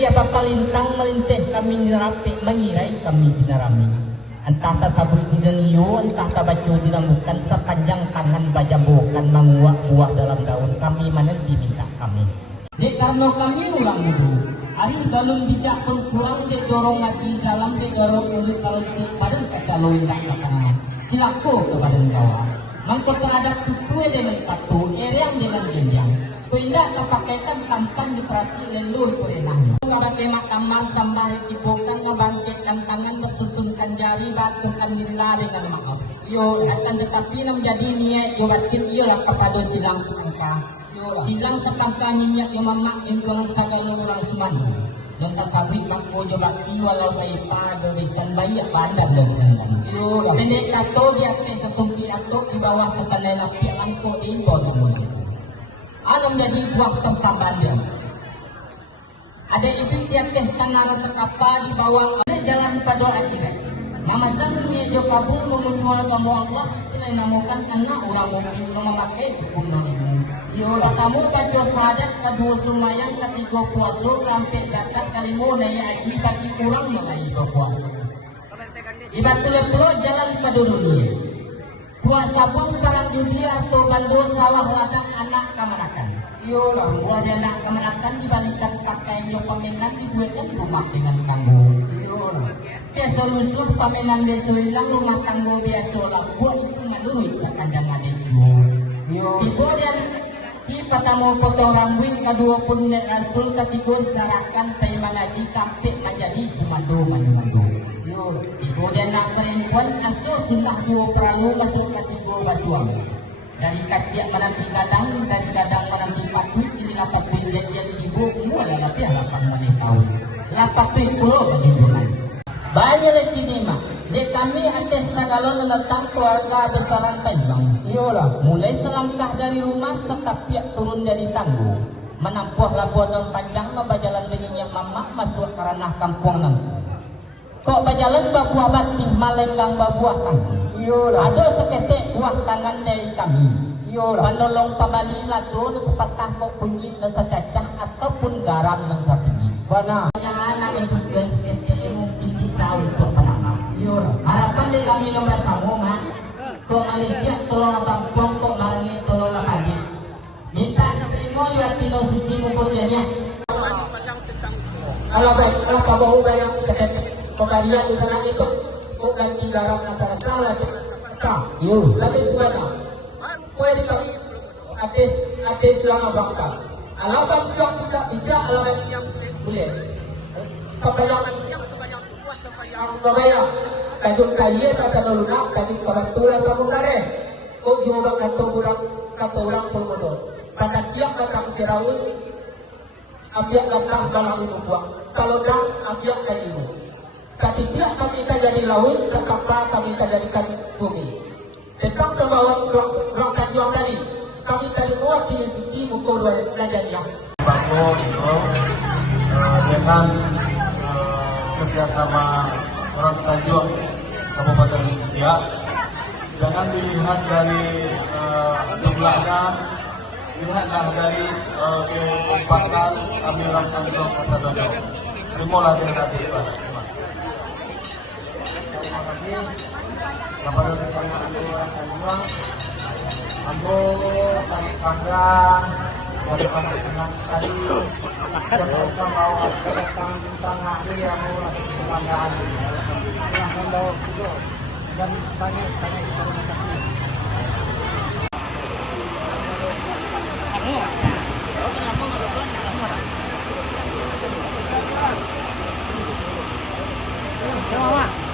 dia papalintang melinteh kami ngerapi mengirai kami dinarami. Entah tasabui tidak niyo, entah tabaco tidak bukan sepanjang tangan bajabokan menguak buah dalam daun kami mana diminta kami. Dek karena kami ulang dulu. Hari dalam bijak pun kurang dek dorong lagi dalam dek dorong ulit kalau cik badan kacaloin tak katakan. Cilako ke badan kawan. Mangko terhadap tutue dengan tatu, ereng dengan gendang. Tuindak terpakaikan tampan diperhati leluhur kerenahnya. Kabakai makamar sambar tipukan ngebangkitkan tangan bersusunkan jari baturkan dirilah dengan maaf. Yo akan tetapi menjadi niat jawatin ialah kepada silang sepangka. Silang sepangka minyak yang mamak dengan segala orang sumandu. Dan tasabrik makmo jabati walau baik pada besan bayi bandar dan sedang. Yo pendek kato di atas sesumpi ato di bawah setanai lapi angko impor namun. Anu menjadi buah persamaan dia. Ada ibu tiap teh tanah sekapa di bawah oleh jalan pada akhirat. Mama sangnya jo kabul memunyol kamu Allah itulah namukan anak orang mukmin memakai hukum nabi. Yo kamu baca syahadat kedua sumayang ketiga puasa sampai zakat kalimu naya haji bagi kurang mulai berpuasa. Ibatul jalan pada dunia. Buah sabun barang judi atau bando sawah ladang anak kamanakan. Yo lah, buah anak kamanakan dibalikan pakai yo pamenan dibuatkan rumah dengan tanggo. Yo lah. Biasa lusuh pamenan biasa hilang rumah tanggo biasa lah. Buah itu ngalurus sekandang adikku. Yo. Kemudian di patamu potong rambut kedua pun rasul ketiga sarakan payman haji kampik menjadi sumando mandu. Kemudian nak perempuan asuh sunnah dua perahu masuk ketiga basuang. Dari kaciak menanti gadang, dari gadang menanti patut, ini lapat perjanjian ibu mula lebih 8 tahun. Lapat pulau bagi bulan. Banyak lagi lima. Di kami atas segala menetang keluarga besaran Tanjung. Iyalah, mulai selangkah dari rumah setapiak turun dari tangguh. Menampuh labuan panjang ngebajalan begini mamak masuk ke ranah kampung nangku. Kok berjalan buah bati malenggang buah tangan. Iyalah. Ada seketek buah tangan dari kami. Iyalah. Menolong pembali ladon sepatah kok bunyi dan secacah ataupun garam dan sapingi. Benar. Yang anak mencoba seketek mungkin bisa untuk penambah. Iyalah. Harapan dari kami nomor sama. Kok malikiat tolong tampung kok malangi tolong pagi. Minta diterima juga tilo suci mumpurnya. Kalau baik, kalau kamu bayang seketek. Pemberian di sana itu bukan di dalam masyarakat tak. Lebih gimana? Boleh dikau habis lama bangka. Alamat yang bijak alamat yang boleh. Sebanyak yang kajuk kaya kata lunak kami kebetulan samukare. Kau juga kata orang pemodal. Pada tiap datang sirawi, abiak datang balang itu buang. Salodang abiak kalimu. Setiap kami akan jadi laut, sekapa kami akan jadikan bumi. Tentang kebawaan ruang kajuan tadi, kami tadi mewakili suci muka dua belajarnya. Bako itu dengan kerjasama orang Tanjung Kabupaten Siak, jangan dilihat dari jumlahnya, lihatlah dari kekompakan kami orang Tanjung Kasadono. Terimalah dengan hati ibadah. Terima kasih kepada bersama orang Tanjung. Aku sangat bangga dan sangat senang sekali dan mereka mau kedatangan sangat yang merasa kebanggaan yang membawa itu dan sangat terima kasih. Terima kasih.